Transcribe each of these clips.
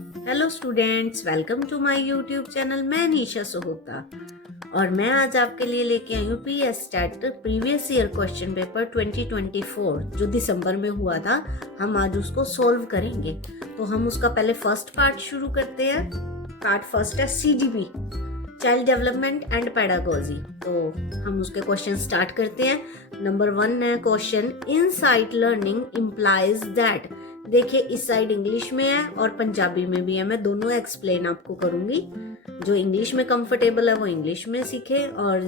Hello students, welcome to my YouTube channel. मैं निशा सोहोता और मैं आज आपके लिए लेके आई हूँ PS stat previous year question paper 2024 जो दिसंबर में हुआ था। हम आज उसको सॉल्व करेंगे। तो हम उसका पहले फर्स्ट पार्ट शुरू करते हैं। पार्ट फर्स्ट है CDP, child development and pedagogy. तो हम उसके क्वेश्चन स्टार्ट करते हैं। नंबर 1 है question, insight learning implies that. देखिए, इस साइड इंग्लिश में है और पंजाबी में भी है। मैं दोनों एक्सप्लेन आपको करूंगी। जो इंग्लिश में कंफर्टेबल है वो इंग्लिश में सीखे और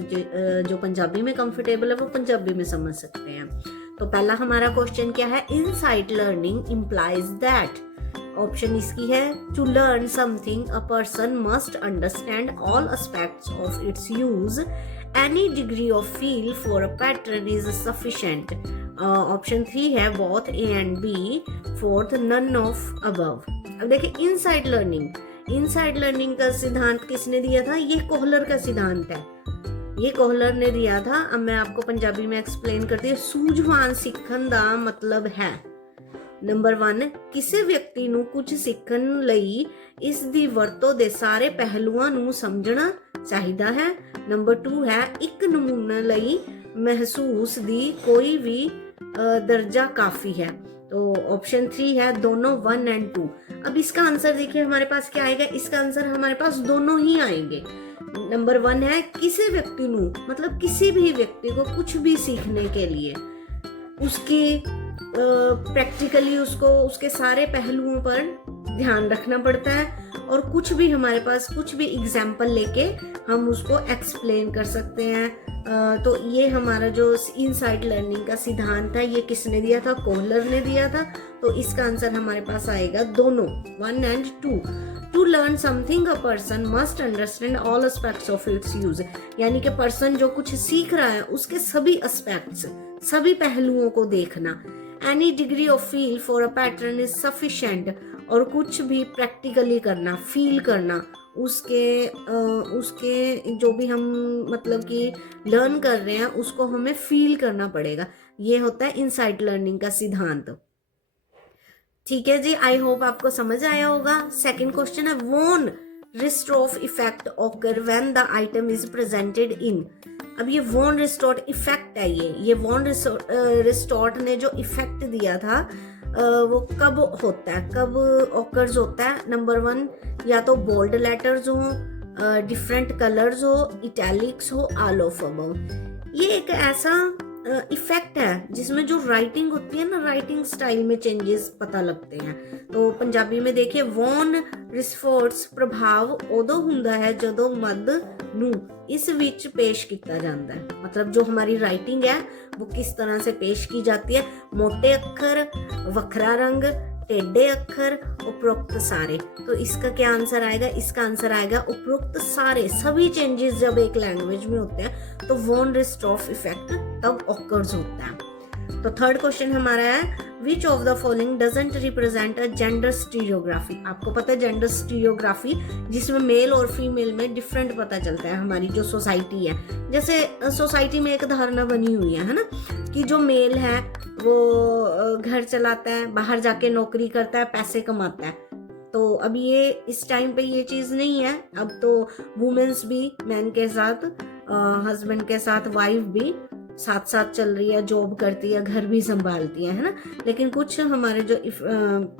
जो पंजाबी में कंफर्टेबल है वो पंजाबी में समझ सकते हैं। तो पहला हमारा क्वेश्चन क्या है, insight learning implies that. Option इसकी है, to learn something a person must understand all aspects of its use, any degree of feel for a pattern is sufficient. Option 3 है, both A and B. Fourth, none of above. अब देखिए, inside learning का सिद्धांत किसने दिया था? ये Kohler का सिद्धांत है। ये कोहलर ने दिया था। अब मैं आपको पंजाबी में एक्सप्लेन करती हूँ। सूझवान सीखण दा मतलब है, नंबर 1, ਕਿਸੇ ਵਿਅਕਤੀ ਨੂੰ ਕੁਝ ਸਿੱਖਣ ਲਈ ਇਸ ਦੀ ਵਰਤੋਂ ਦੇ ਸਾਰੇ ਪਹਿਲੂਆਂ ਨੂੰ ਸਮਝਣਾ ਚਾਹੀਦਾ ਹੈ। ਨੰਬਰ 2 ਹੈ, ਇੱਕ ਨਮੂਨੇ ਲਈ महसूस दी कोई भी दर्जा काफी है। तो ऑप्शन 3 है, दोनों 1 और 2। अब इसका आंसर देखिए हमारे पास क्या आएगा। इसका आंसर हमारे पास दोनों ही आएंगे। नंबर 1 है, किसी व्यक्ति नु मतलब किसी भी व्यक्ति को कुछ भी सीखने के लिए उसकी प्रैक्टिकली उसको उसके सारे पहलुओं पर ध्यान रखना पड़ता है और कुछ भी हमारे पास कुछ भी एग्जाम्पल लेके हम उसको एक्सप्लेन कर सकते हैं। तो ये हमारा जो इनसाइट लर्निंग का सिद्धांत है, ये किसने दिया था? कोहलर ने दिया था। तो इसका आंसर हमारे पास आएगा दोनों 1 और 2। To learn something a person must understand all aspects of its use, यानी कि पर्सन जो कुछ सीख रहा है उसके सभी एस्पेक्ट्स, सभी पहलुओं को देखना। Any degree of feel for a pattern is sufficient, और कुछ भी प्रैक्टिकली करना, फील करना, उसके जो भी हम मतलब कि लर्न कर रहे हैं उसको हमें फील करना पड़ेगा। ये होता है इनसाइट लर्निंग का सिद्धांत। ठीक है जी, आई होप आपको समझ आया होगा। सेकंड क्वेश्चन है, von Restorff effect occur when the item is presented in. अब ये वॉन रिस्टोर्ट इफेक्ट है। ये वॉन रिस्टोर्ट ने जो इफेक्ट दिया था वो कब होता है, कब ऑकर्स होता है? नंबर 1, या तो बोल्ड लेटर्स हो, डिफरेंट कलर्स हो, इटैलिक्स हो, ऑल ऑफ अबव। ये एक ऐसा इफेक्ट है जिसमें जो राइटिंग होती है ना, राइटिंग स्टाइल में चेंजेस पता लगते हैं। तो पंजाबी में देखिए, वॉन रिस्फोर्ट्स प्रभाव उदों हुंदा है जदों मद नू इस विच पेश किया जाता है। मतलब जो हमारी राइटिंग है वो किस तरह से पेश की जाती है। मोटे अक्षर, वखरा रंग, टेढ़े अक्षर, उपरोक्त सारे। तो इसका क्या आंसर आएगा? इसका आंसर आएगा उपरोक्त सारे। सभी चेंजेस जब एक लैंग्वेज में होते हैं तो वॉन रिस्ट्रोफ इफेक्ट तब ऑकर्स होता है। तो थर्ड क्वेश्चन हमारा है, which of the following doesn't represent a gender stereography. आपको पता है जेंडर स्टीरियोग्राफी, जिसमें मेल और फीमेल में डिफरेंट पता चलता है। हमारी जो सोसाइटी है, जैसे सोसाइटी में एक धारणा बनी हुई है ना, कि जो मेल है वो घर चलाता है, बाहर जाके नौकरी करता है, पैसे कमाता है। तो अब ये इस टाइम पे ये चीज नहीं है। अब तो वुमेन्स भी मैन के साथ, हस्बैंड के साथ वाइफ भी साथ साथ चल रही है, जॉब करती है, घर भी संभालती है ना। लेकिन कुछ हमारे जो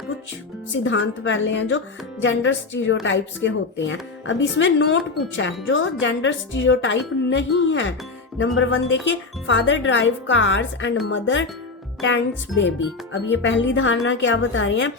कुछ सिद्धांत पहले हैं जो जेंडर स्टीरियोटाइप्स के होते हैं। अब इसमें नोट पूछा है जो जेंडर स्टीरियोटाइप नहीं है। नंबर 1 देखिए, father drive cars and mother tents baby. अब ये पहली धारणा क्या बता रही है?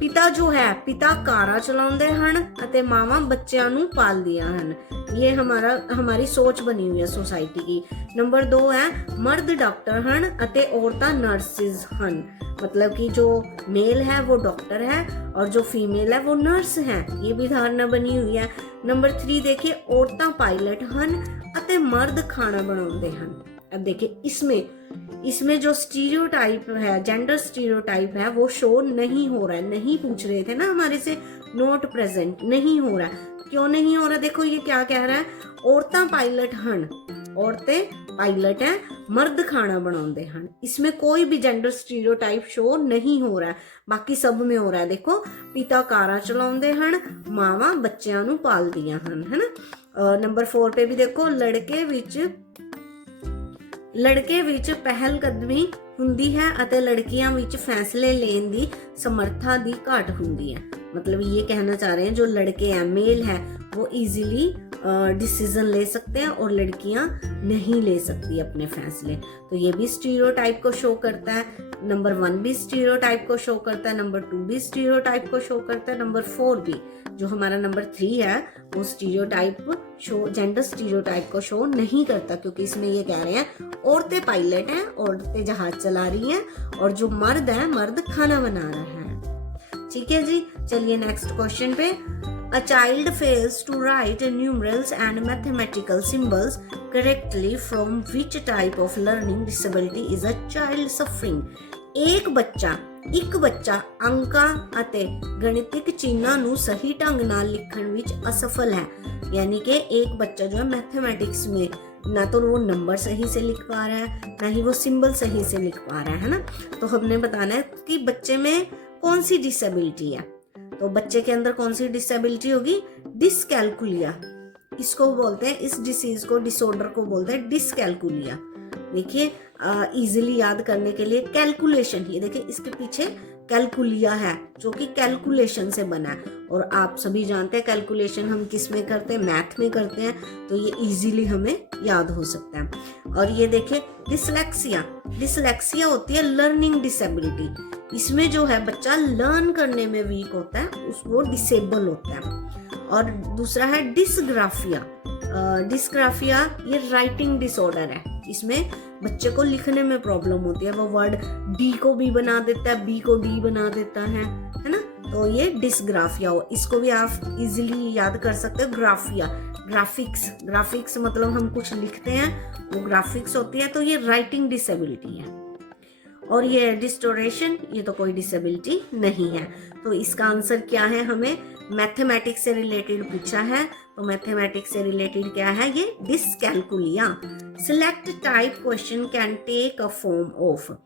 पिता जो है, पिता कारा चलाਉਂਦੇ ਹਨ ਅਤੇ मावां बच्चों ਨੂੰ पालदियां ਹਨ। ये हमारी सोच बनी हुई है सोसाइटी की। नंबर 2 है, मर्द डॉक्टर ਹਨ ਅਤੇ औरतां नर्सिस ਹਨ। मतलब कि जो मेल है वो डॉक्टर है और जो फीमेल है वो नर्स है। ये भी धारणा बनी हुई है। नंबर 3 देखिए, औरतां पायलट ਹਨ ਅਤੇ मर्द खाना बनाਉਂਦੇ ਹਨ। अब देखिए, इसमें जो स्टीरियोटाइप है, जेंडर स्टीरियोटाइप है, वो शो नहीं हो रहा है। नहीं पूछ रहे थे ना हमारे से, नोट प्रेजेंट नहीं हो रहा है। क्यों नहीं हो रहा? देखो ये क्या कह रहा है, औरतां पायलट हन। औरतें पायलट हैं, मर्द खाना बनाते हैं। इसमें कोई भी जेंडर स्टीरियोटाइप शो नहीं हो रहा है, बाकी सब में हो रहा है। देखो, पिता कारां चलाते हैं, मावां बच्चों नूं पालदियां हन, है ना। नंबर 4 पे भी देखो, लड़के विच पहल कदमी हुंदी है अते लड़कियां विच फैसले लेने दी समर्था दी घाट हुंदी है। मतलब ये कहना चाह रहे हैं जो लड़के हैं, मेल है, वो इजीली डिसीजन ले सकते हैं और लड़कियां नहीं ले सकती अपने फैसले। तो ये भी स्टीरियोटाइप को शो करता है। नंबर 1 भी स्टीरियोटाइप को शो करता है, नंबर 2 भी स्टीरियोटाइप को शो करता है, नंबर 4 भी। जो हमारा नंबर 3 है वो स्टीरियोटाइप शो, जेंडर स्टीरियोटाइप को शो नहीं करता, क्योंकि इसमें ये कह रहे हैं औरतें पायलट हैं, औरतें जहाज चला रही हैं, और जो मर्द है, मर्द खाना बना रहा है। ठीक है जी, चलिए नेक्स्ट क्वेश्चन पे। A child fails to write numerals and mathematical symbols correctly. From which type of learning disability is a child suffering? ਇੱਕ ਬੱਚਾ ਅੰਕਾਂ ਅਤੇ ਗਣਿਤਿਕ ਚਿੰਨ੍ਹਾਂ ਨੂੰ ਸਹੀ ਢੰਗ ਨਾਲ ਲਿਖਣ ਵਿੱਚ असफल है। यानी कि एक बच्चा जो है मैथमेटिक्स में ना तो वो नंबर सही से लिख पा रहा है, ना ही वो सिंबल सही से लिख पा रहा है ना। तो हमने बताना है कि बच्चे में कौन सी डिसेबिलिटी है। तो बच्चे के अंदर कौन सी डिसेबिलिटी होगी? डिसकैलकुलिया, इसको बोलते हैं, इस डिसीज को, डिसऑर्डर को बोलते हैं डिसकैलकुलिया। देखिए, इजीली याद करने के लिए कैलकुलेशन, ये देखिए इसके पीछे कैलकुलिया है जो कि कैलकुलेशन से बना है, और आप सभी जानते हैं कैलकुलेशन हम किस में करते हैं? मैथ में करते हैं। तो ये इजीली हमें याद हो सकता है। और ये देखिए डिसलेक्सिया होती है लर्निंग डिसेबिलिटी। इसमें जो है बच्चा लर्न करने में वीक होता है, वो डिसेबल होता है। और दूसरा है डिस्ग्राफिया, ये राइटिंग डिसऑर्डर है। इसमें बच्चे को लिखने में प्रॉब्लम होती है, वो वर्ड डी को बी बना देता है, बी को डी बना देता है ना। तो ये डिस्ग्राफिया हो, इसको भी आप इजीली याद कर सकते हो। ग्राफिक्स मतलब हम कुछ लिखते हैं, वो ग्राफिक्स होती है। तो ये राइटिंग डिसेबिलिटी है। और ये डिस्टोरेशन, ये तो कोई डिसेबिलिटी नहीं है। तो इसका आंसर क्या है? हमें मैथमेटिक्स से रिलेटेड पूछा है, तो मैथमेटिक्स से रिलेटेड क्या है? ये dyscalculia. Select type question can take a form of,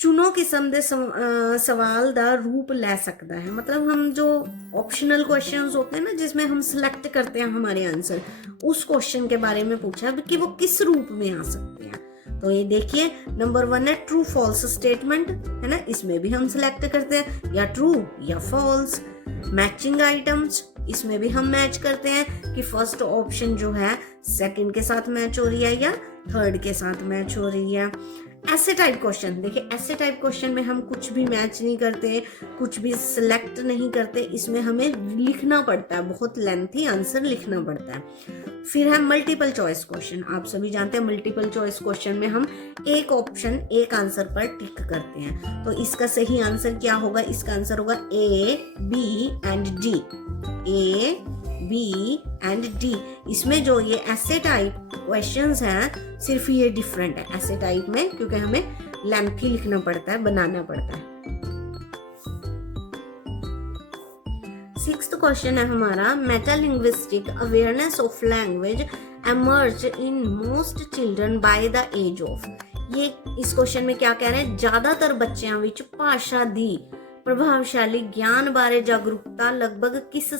चुनो किस्म दे सवाल दा रूप ले सकता है। मतलब हम जो ऑप्शनल क्वेश्चंस होते हैं ना, जिसमें हम सिलेक्ट करते हैं हमारे आंसर, उस क्वेश्चन के बारे में पूछा कि वो किस रूप में आ सकते हैं। तो ये देखिए, नंबर 1 है ट्रू फॉल्स स्टेटमेंट, है ना, इसमें भी हम सिलेक्ट करते हैं या ट्रू या फॉल्स। मैचिंग आइटम्स, इसमें भी हम मैच करते हैं कि फर्स्ट ऑप्शन जो है सेकंड के साथ मैच हो रही है या थर्ड के साथ मैच हो रही है। ऐसे टाइप क्वेश्चन, देखिए ऐसे टाइप क्वेश्चन में हम कुछ भी मैच नहीं करते, कुछ भी सिलेक्ट नहीं करते, इसमें हमें लिखना पड़ता है, बहुत लेंथी आंसर लिखना पड़ता है। फिर है मल्टीपल चॉइस क्वेश्चन। आप सभी जानते हैं मल्टीपल चॉइस क्वेश्चन में हम एक ऑप्शन, एक आंसर पर टिक करते हैं। तो इसका सही आंसर क्या होगा? इसका आंसर होगा A, B and D. A, B and D. इसमें जो ये ऐसे टाइप क्वेश्चंस हैं, सिर्फ ये डिफरेंट है ऐसे टाइप में, क्योंकि हमें लेंथी लिखना पड़ता है, बनाना पड़ता है। 6th क्वेश्चन है हमारा, metalinguistic awareness of language emerge in most children by the age of. ये इस क्वेश्चन में क्या कह रहे हैं? ज्यादातर बच्चों विच भाषा दी प्रभावशाली ज्ञान बारे जागरूकता लगभग किस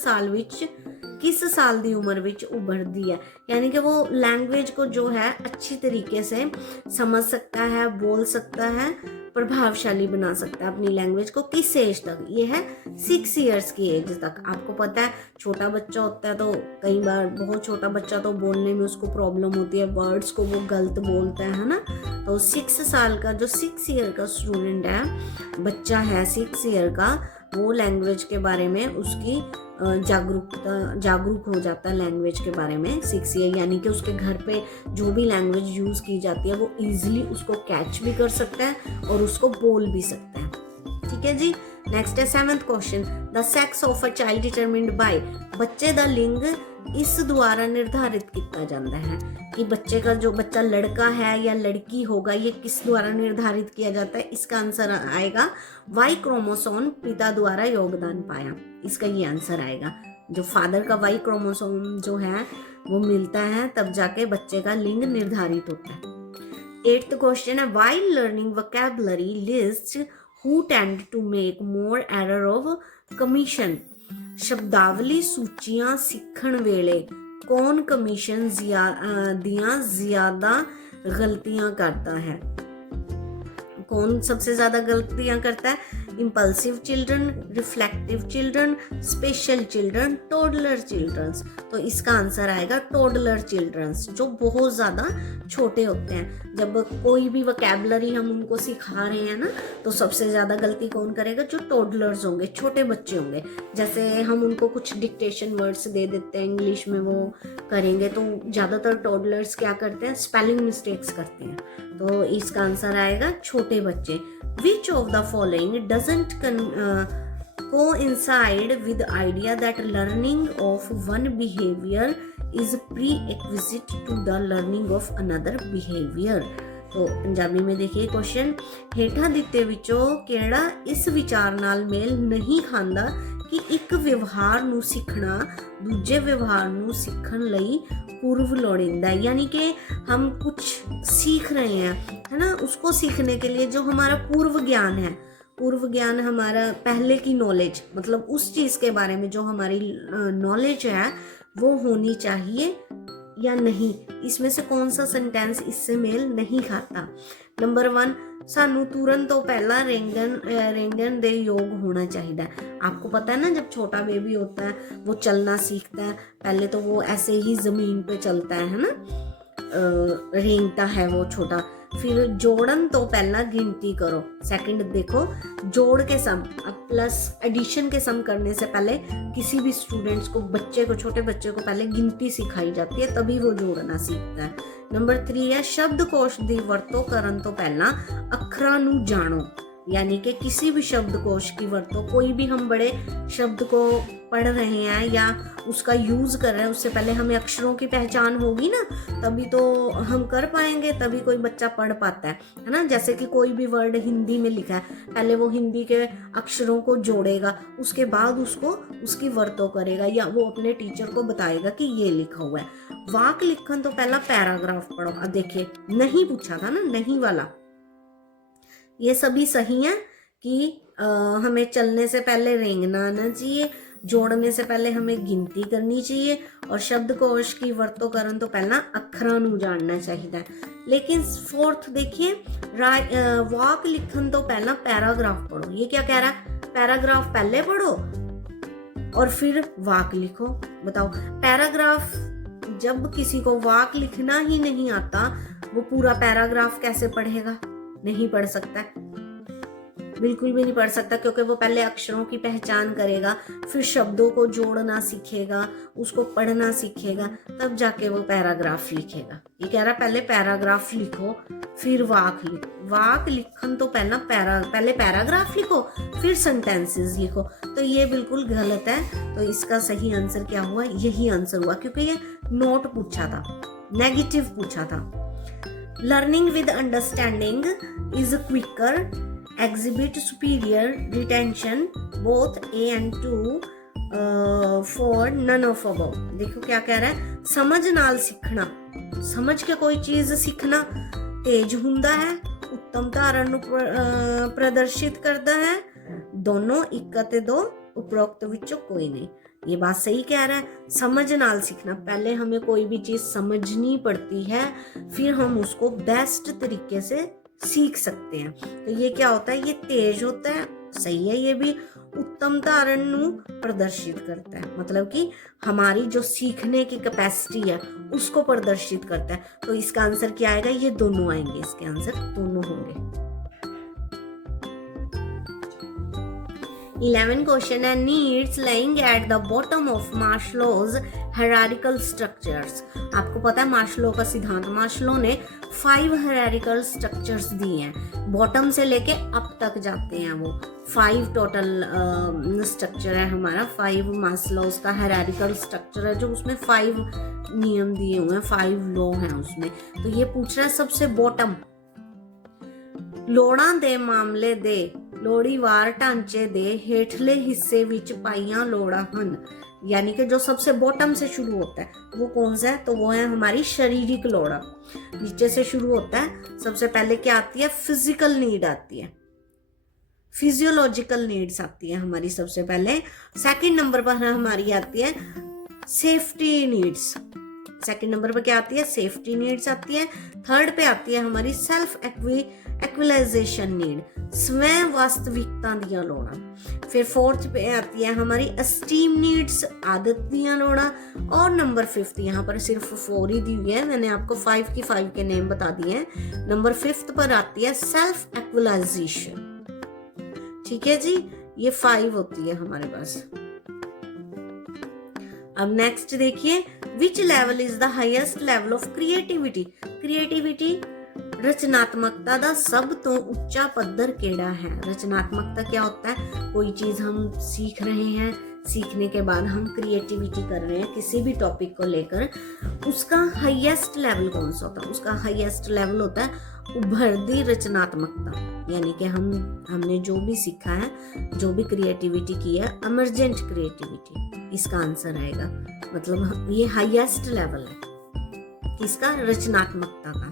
साल दी उम्र विच उभरदी है। यानी कि वो लैंग्वेज को जो है अच्छी तरीके से समझ सकता है, बोल सकता है, प्रभावशाली बना सकता है अपनी लैंग्वेज को किस एज तक? ये है 6 इयर्स की एज तक। आपको पता है छोटा बच्चा होता है तो कई बार बहुत छोटा बच्चा तो बोलने में उसको प्रॉब्लम होती है, वर्ड्स को वो गलत बोलता है ना। तो 6 साल का जो 6 ईयर का स्टूडेंट है, बच्चा है 6 ईयर का, वो लैंग्वेज के बारे में उसकी जागरूक हो जाता है लैंग्वेज के बारे में 6 ईयर। यानी कि उसके घर पे जो भी लैंग्वेज यूज की जाती है वो इजीली उसको कैच भी कर सकता है और उसको बोल भी सकता है। ठीक है जी। नेक्स्ट है 7th question, the sex of a child determined bye. बच्चे दा लिंग इस द्वारा निर्धारित किया जाता है कि बच्चे का जो बच्चा लड़का है या लड़की होगा, ये किस द्वारा निर्धारित किया जाता है? इसका आंसर आएगा वाई क्रोमोसोम पिता द्वारा योगदान पाया, इसका ये आंसर आएगा। जो फादर का वाई क्रोमोसोम जो है वो मिलता है, तब जाके बच्चे का लिंग निर्धारित होता है। 8th क्वेश्चन है, while learning vocabulary lists who tend to make more error of commission। शब्दावली सूचियां सीखण वेले कौन कमीशन दियां ज्यादा गलतियां करता है? कौन सबसे ज्यादा गलतियां करता है? Impulsive children, reflective children, special children, toddler childrens. तो इसका आंसर आएगा टोडलर चिल्ड्रंस, जो बहुत ज्यादा छोटे होते हैं। जब कोई भी वोकैबुलरी हम उनको सिखा रहे हैं ना, तो सबसे ज्यादा गलती कौन करेगा? जो टोडलर्स होंगे, छोटे बच्चे होंगे। जैसे हम उनको कुछ डिक्टेशन वर्ड्स दे देते हैं इंग्लिश में, वो करेंगे, तो ज्यादातर टोडलर्स क्या करते हैं? स्पेलिंग मिस्टेक्स करते हैं। तो इसका आंसर आएगा छोटे बच्चे। Which of the following doesn't coincide with the idea that learning of one behavior is prerequisite to the learning of another behavior? तो पंजाबी में देखिए क्वेश्चन, हेठा दिते विचों केड़ा इस विचार नाल मेल नहीं खांदा कि एक व्यवहार नू सीखना दूजे व्यवहार नू सीखण लई पूर्व लोड़ींदा है। यानी कि हम कुछ सीख रहे हैं, है ना, उसको सीखने के लिए जो हमारा पूर्व ज्ञान है, पूर्व ज्ञान हमारा पहले की नॉलेज, मतलब उस चीज के बारे में जो हमारी नॉलेज है वो होनी चाहिए या नहीं। इसमें से कौन सा सेंटेंस इससे मेल नहीं खाता? नंबर 1, सानू तुरन तो पहला रेंगन दे योग होना चाहिए। आपको पता है ना, जब छोटा बेबी होता है वो चलना सीखता है, पहले तो वो ऐसे ही जमीन पे चलता है ना, रेंगता है वो छोटा। फिर जोड़न तो पहला गिनती करो। सेकंड देखो, जोड़ के सम, प्लस एडिशन के सम करने से पहले किसी भी स्टूडेंट्स को, बच्चे को, छोटे बच्चे को पहले गिनती सिखाई जाती है, तभी वो जोड़ना सीखता है। नंबर 3 है, शब्दकोश दी वरतों करन तो पहला अखरां नू जानो। यानी कि किसी भी शब्दकोश की वरतों, कोई भी हम बड़े शब्द को पढ़ रहे हैं या उसका यूज कर रहे हैं, उससे पहले हमें अक्षरों की पहचान होगी ना, तभी तो हम कर पाएंगे, तभी कोई बच्चा पढ़ पाता है ना। जैसे कि कोई भी वर्ड हिंदी में लिखा है, पहले वो हिंदी के अक्षरों को जोड़ेगा, उसके बाद उसको उसकी वरतों करेगा या वो अपने टीचर को बताएगा कि ये लिखा हुआ है। वाक लिखन तो पहला पैराग्राफ पढ़ो। अब देखिए, नहीं पूछा था ना, नहीं वाला, ये सभी सही है कि हमें चलने से पहले रेंगना आना चाहिए, जोड़ने से पहले हमें गिनती करनी चाहिए, और शब्दकोश की वरतों करन तो पहला अखरां नू जानना चाहिए। लेकिन 4th देखिए, वाक लिखन तो पहला पैराग्राफ पढ़ो। ये क्या कह रहा है? पैराग्राफ पहले पढ़ो और फिर वाक लिखो। बताओ, पैराग्राफ, जब किसी को वाक लिखना ही नहीं आता, वो पूरा पैराग्राफ कैसे पढ़ेगा? नहीं पढ़ सकता, बिल्कुल भी नहीं पढ़ सकता, क्योंकि वो पहले अक्षरों की पहचान करेगा, फिर शब्दों को जोड़ना सीखेगा, उसको पढ़ना सीखेगा, तब जाके वो पैराग्राफ लिखेगा। ये कह रहा पहले पैराग्राफ लिखो फिर वाक लिखो। वाक लिखन तो पहले पैराग्राफ लिखो फिर सेंटेंसेस लिखो, तो ये बिल्कुल गलत है। तो इसका सही आंसर क्या हुआ? यही आंसर हुआ, क्योंकि ये नोट पूछा था, नेगेटिव पूछा था। Learning with understanding is quicker, exhibit superior retention both A and 2 for none of above। देखो क्या कह रहा है, समझ नाल सीखना, समझ के कोई चीज सीखना तेज हुंदा है, उत्तम धारण नू प्रदर्शित करता है, दोनों एक ते दो उपरोक्त विचों कोई नहीं। ये बात सही कह रहा है। समझ नाल सीखना, पहले हमें कोई भी चीज समझनी पड़ती है, फिर हम उसको बेस्ट तरीके से सीख सकते हैं। तो ये क्या होता है? ये तेज होता है, सही है। ये भी उत्तम धारण नू प्रदर्शित करता है, मतलब कि हमारी जो सीखने की कैपेसिटी है उसको प्रदर्शित करता है। तो इसका आंसर क्या आएगा? ये दोनों आएंगे, इसके आंसर दोनों होंगे। 11 क्वेश्चन है, needs lying at the bottom of Maslow's hierarchical structures. आपको पता है मास्लो का सिद्धांत, मास्लो ने 5 हायरार्किकल स्ट्रक्चर्स दिए हैं, बॉटम से लेके अप तक जाते हैं वो। 5 टोटल स्ट्रक्चर है हमारा, 5 मास्लोज का हायरार्किकल स्ट्रक्चर है, जो उसमें 5 नियम दिए हुए हैं, 5 लॉ हैं उसमें। तो ये पूछ रहा है सबसे बॉटम, लोड़ां दे मामले दे ਲੋੜੀਵਾਰ ਢਾਂਚੇ ਦੇ ਹੇਠਲੇ हिस्से ਵਿੱਚ ਪਾਈਆਂ ਲੋੜਾਂ ਹਨ। यानी कि जो सबसे बॉटम से शुरू होता है वो कौन सा है, तो वो है हमारी शारीरिक लोड़ा। नीचे से शुरू होता है, सबसे पहले क्या आती है, फिजिकल नीड आती है, फिजियोलॉजिकल नीड्स आती है हमारी सबसे पहले। सेकंड नंबर पर हमारी आती है सेफ्टी नीड्स। सेकंड नंबर पर क्या आती है, सेफ्टी नीड्स आती है। थर्ड पे आती है हमारी सेल्फ एक्चुअलाइजेशन नीड, स्वयं वास्तविकता दियां लोड़ा। फिर फोर्थ पे आती है हमारी एस्टीम नीड्स, आदत दियां लोड़ा। और नंबर फिफ्थ, यहाँ पर सिर्फ 4 ही दी हुई है, मैंने आपको 5 की 5 के नेम बता दिए हैं। नंबर फिफ्थ पर आती है सेल्फ एक्चुअलाइजेशन। ठीक है जी, ये 5 होती है हमारे पास। अब नेक्स्ट देखिए, which level is the highest level of creativity. Creativity रचनात्मकता ਦਾ ਸਭ ਤੋਂ ਉੱਚਾ ਪੱਧਰ ਕਿਹੜਾ है। रचनात्मकता क्या होता है, कोई चीज हम सीख रहे हैं, सीखने के बाद हम क्रिएटिविटी कर रहे हैं किसी भी टॉपिक को लेकर, उसका हाईएस्ट लेवल कौन सा होता है, उसका हाईएस्ट लेवल होता है उभरती रचनात्मकता। यानी कि हमने जो भी सीखा है, जो भी क्रिएटिविटी की है, इमर्जेंट क्रिएटिविटी इसका आंसर आएगा। मतलब ये हाईएस्ट लेवल है किसका, रचनात्मकता का।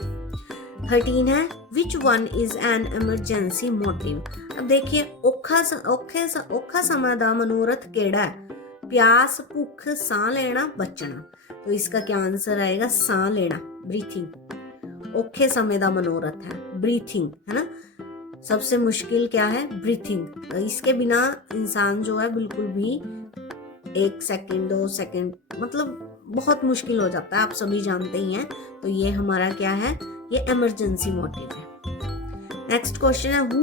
13 है which one is an emergency motive. अब देखिए, औखा समय दा मनोरथ केड़ा है, प्यास, भुख, साह लेना, बचना। तो इसका क्या आंसर आएगा, साह लेना, ब्रीथिंग। औखे समय दा मनोरथ है ब्रीथिंग, है ना। सबसे मुश्किल क्या है, ब्रीथिंग। इसके बिना इंसान जो है बिल्कुल भी 1 सेकंड 2 सेकंड मतलब बहुत मुश्किल हो जाता है, आप सभी जानते ही हैं। तो ये हमारा क्या है, ये इमरजेंसी मोटिव है। नेक्स्ट क्वेश्चन है who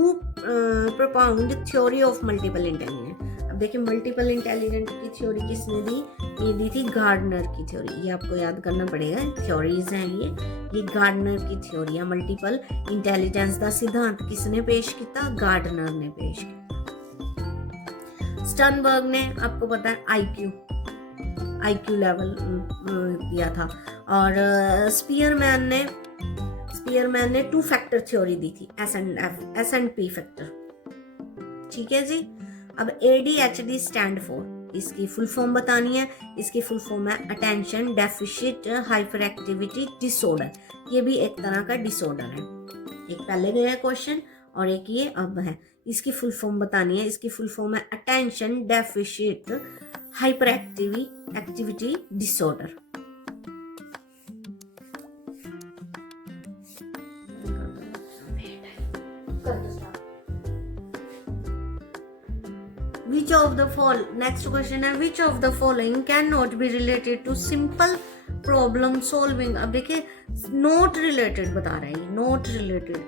प्रोपाउंड theory of multiple intelligence. अब देखिए, मल्टीपल इंटेलिजेंट की थ्योरी किसने दी, ये दी थी गार्डनर की थ्योरी। ये आपको याद करना पड़ेगा, थ्योरीज हैं ये गार्डनर की थ्योरी है। मल्टीपल इंटेलिजेंस का सिद्धांत किसने पेश किया, गार्डनर ने पेश किया। स्टर्नबर्ग ने, आपको पता है, आईक्यू लेवल दिया था। और स्पीयरमैन ने 2 फैक्टर थ्योरी दी थी, एस एंड पी फैक्टर। ठीक है जी। अब ADHD स्टैंड फॉर, इसकी फुल फॉर्म बतानी है। इसकी फुल फॉर्म है attention deficit hyper activity disorder. ये भी एक तरह का डिसऑर्डर है। एक पहले गया क्वेश्चन और एक ये अब है। इसकी फुल फॉर्म बतानी है। इसकी फुल फॉर्म है attention deficit hyper activity disorder. Which of the next question है, which of the following cannot be related to simple problem solving। अब देखिए, नॉट रिलेटेड बता रहे हैं, not related,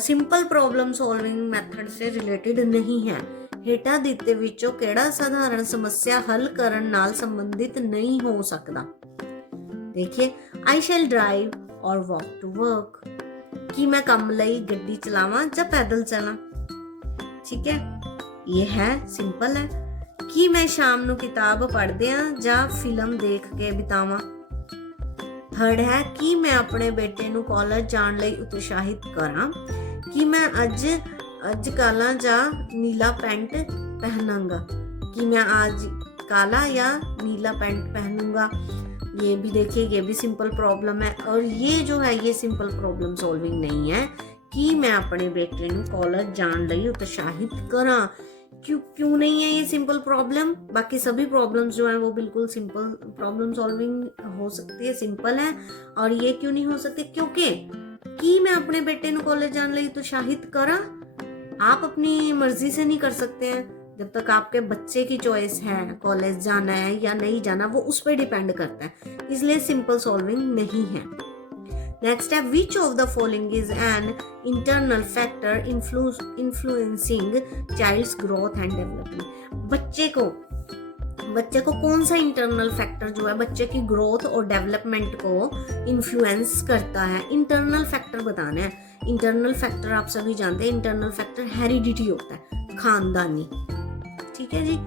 simple problem solving method से related नहीं है। हेठा दिते विचों केड़ा साधारण समस्या हल करन नाल संबंधित नहीं हो सकता। देखिए, आई शैल ड्राइव और वॉक टू वर्क, कि मैं काम लई गड्डी चलावां या पैदल चला। ठीक है, ये है, सिंपल है। कि मैं शाम नू किताब पढ़दियां या फिल्म देख के बितावां। थर्ड है कि मैं अपने बेटे नू कॉलेज जाण लई उत्साहित करां। कि मैं अज काला या नीला पैंट पहनांगा। कि मैं आज काला या नीला पैंट पहनूंगा। ये भी देखिए, ये भी सिंपल प्रॉब्लम है। और ये जो है, ये सिंपल प्रॉब्लम सॉल्विंग नहीं है। कि मैं अपने बेटे नू कॉलेज जाण लई उत्साहित करां। क्यों नहीं है ये सिंपल प्रॉब्लम। बाकी सभी प्रॉब्लम्स जो हैं वो बिल्कुल सिंपल प्रॉब्लम सॉल्विंग हो सकती है, सिंपल है। और ये क्यों नहीं हो सकती, क्योंकि कि मैं अपने बेटे को कॉलेज जाने लई उत्साहित करा, आप अपनी मर्जी से नहीं कर सकते हैं। जब तक आपके बच्चे की चॉइस है कॉलेज जाना है या नहीं जाना, वो उस पर डिपेंड करता है, इसलिए सिंपल सॉल्विंग नहीं है। नेक्स्ट है which of the following is an internal factor influencing child's growth and development. बच्चे को कौन सा इंटरनल फैक्टर जो है बच्चे की ग्रोथ और डेवलपमेंट को इन्फ्लुएंस करता है। इंटरनल फैक्टर बताना है। इंटरनल फैक्टर आप सभी जानते हैं, इंटरनल फैक्टर हेरिडिटी होता है, खानदानी। ठीक है जी।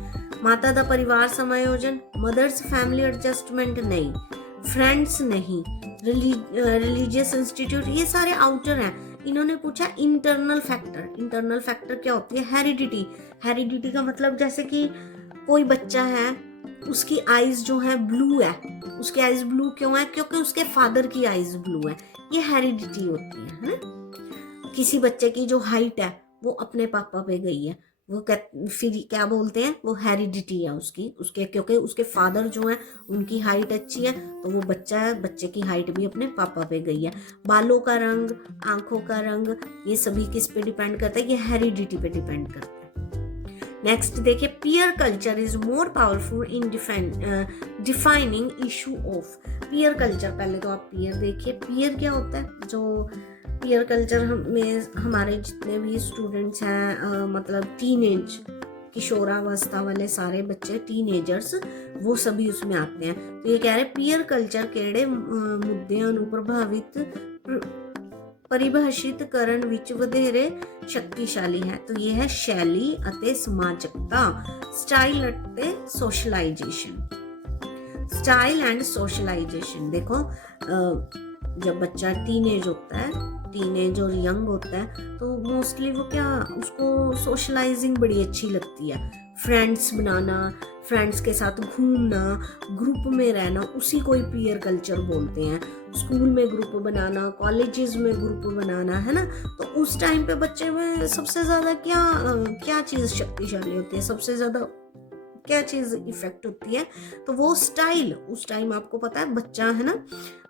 माता का परिवार समायोजन, मदर्स फैमिली एडजस्टमेंट नहीं, फ्रेंड्स नहीं, रिलीजियस इंस्टीट्यूट, ये सारे आउटर हैं। इन्होंने पूछा इंटरनल फैक्टर। इंटरनल फैक्टर क्या होती है? हेरिडिटी। हेरिडिटी का मतलब जैसे कि कोई बच्चा है, उसकी आईज जो है ब्लू है, उसकी आईज ब्लू क्यों है? क्योंकि उसके फादर की आईज ब्लू है, ये हेरिडिटी होती है ना। किसी बच्चे की जो हाइट है वो अपने पापा पे गई है, वो फिर क्या बोलते हैं? वो हेरिडिटी है उसके क्योंकि उसके फादर जो है उनकी हाइट अच्छी है, तो वो बच्चा है, बच्चे की हाइट भी अपने पापा पे गई है। बालों का रंग, आंखों का रंग, ये सभी किस पे डिपेंड करता है? ये हेरिडिटी पे डिपेंड करता है। नेक्स्ट देखिए, peer culture is more powerful in defining issue of. Peer culture, पहले तो आप पीयर देखिए, पीयर क्या होता है? जो पीयर कल्चर में हमारे जितने भी स्टूडेंट्स हैं, मतलब टीनेज, किशोरावस्था वाले सारे बच्चे, टीनेजर्स, वो सभी उसमें आते हैं। तो ये कह रहे पीयर कल्चर केड़े मुद्दਿਆਂ ਨੂੰ परिभाषित ਕਰਨ ਵਿੱਚ ਵਧੇਰੇ शक्तिशाली है? तो ये है शैली ਅਤੇ समाजकता, स्टाइल ਅਤੇ सोशलाइजेशन। स्टाइल एंड सोशलाइजेशन, देखो जब बच्चा टीनेज होता है, टीनेज और यंग होता है, तो मोस्टली वो क्या, उसको सोशलाइजिंग बड़ी अच्छी लगती है, फ्रेंड्स बनाना, फ्रेंड्स के साथ घूमना, ग्रुप में रहना, उसी को ही पीयर कल्चर बोलते हैं। स्कूल में ग्रुप बनाना, कॉलेजेस में ग्रुप बनाना, है ना। तो उस टाइम पे बच्चे में सबसे ज्यादा क्या चीज शक्तिशाली होती है? सबसे ज्यादा क्या चीज इफेक्ट होती है? तो वो स्टाइल। उस टाइम आपको पता है बच्चा है ना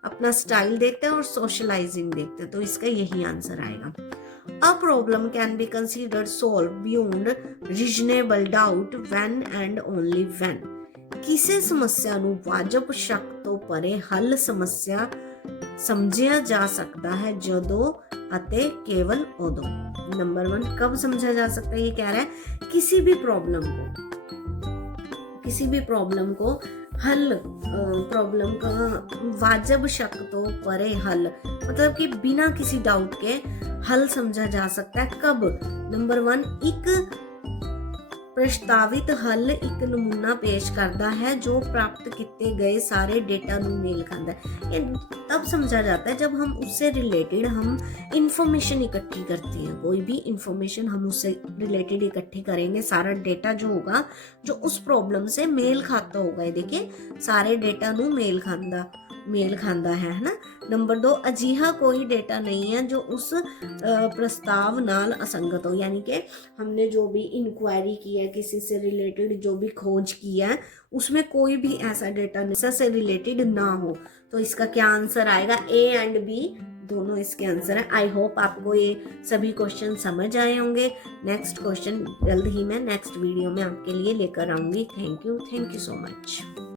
अपना स्टाइल देखता है और सोशलाइजिंग देखते हैं, तो इसका यही आंसर आएगा। A problem can be considered solved beyond reasonable doubt when and only when। ਕਿਸੇ ਸਮੱਸਿਆ ਨੂੰ ਵਾਜਬ ਸ਼ੱਕ ਤੋਂ ਪਰੇ ਹੱਲ ਸਮੱਸਿਆ ਸਮਝਿਆ ਜਾ ਸਕਦਾ है ਜਦੋਂ ਅਤੇ केवल उदो। नंबर 1, कब समझा जा सकता है? ये कह रहा है किसी भी प्रॉब्लम को हल, प्रॉब्लम का वाजब शक तो परे हल, मतलब कि बिना किसी डाउट के हल समझा जा सकता है। कब? नंबर 1, एक प्रस्तावित हल एक नमूना पेश करता है जो प्राप्त किए गए सारे डेटा ਨੂੰ मेल खाता है। ये तब समझा जाता है जब हम उससे रिलेटेड हम इंफॉर्मेशन इकट्ठी करते हैं। कोई भी इंफॉर्मेशन हम उससे रिलेटेड इकट्ठी करेंगे, सारा डेटा जो होगा जो उस प्रॉब्लम से मेल खाता होगा। ये देखिए सारे डेटा ਨੂੰ मेल खांदा है ना। नंबर 2, अजिहा कोई डेटा नहीं है जो उस प्रस्ताव नाल असंगत हो, यानी कि हमने जो भी इंक्वायरी की है, किसी से रिलेटेड जो भी खोज की है, उसमें कोई भी ऐसा डेटा से रिलेटेड ना हो। तो इसका क्या आंसर आएगा? ए एंड बी दोनों इसके आंसर है। आई होप आपको ये सभी क्वेश्चन समझ आए होंगे। नेक्स्ट क्वेश्चन जल्द ही मैं नेक्स्ट वीडियो में आपके लिए लेकर आऊंगी। Thank you so much.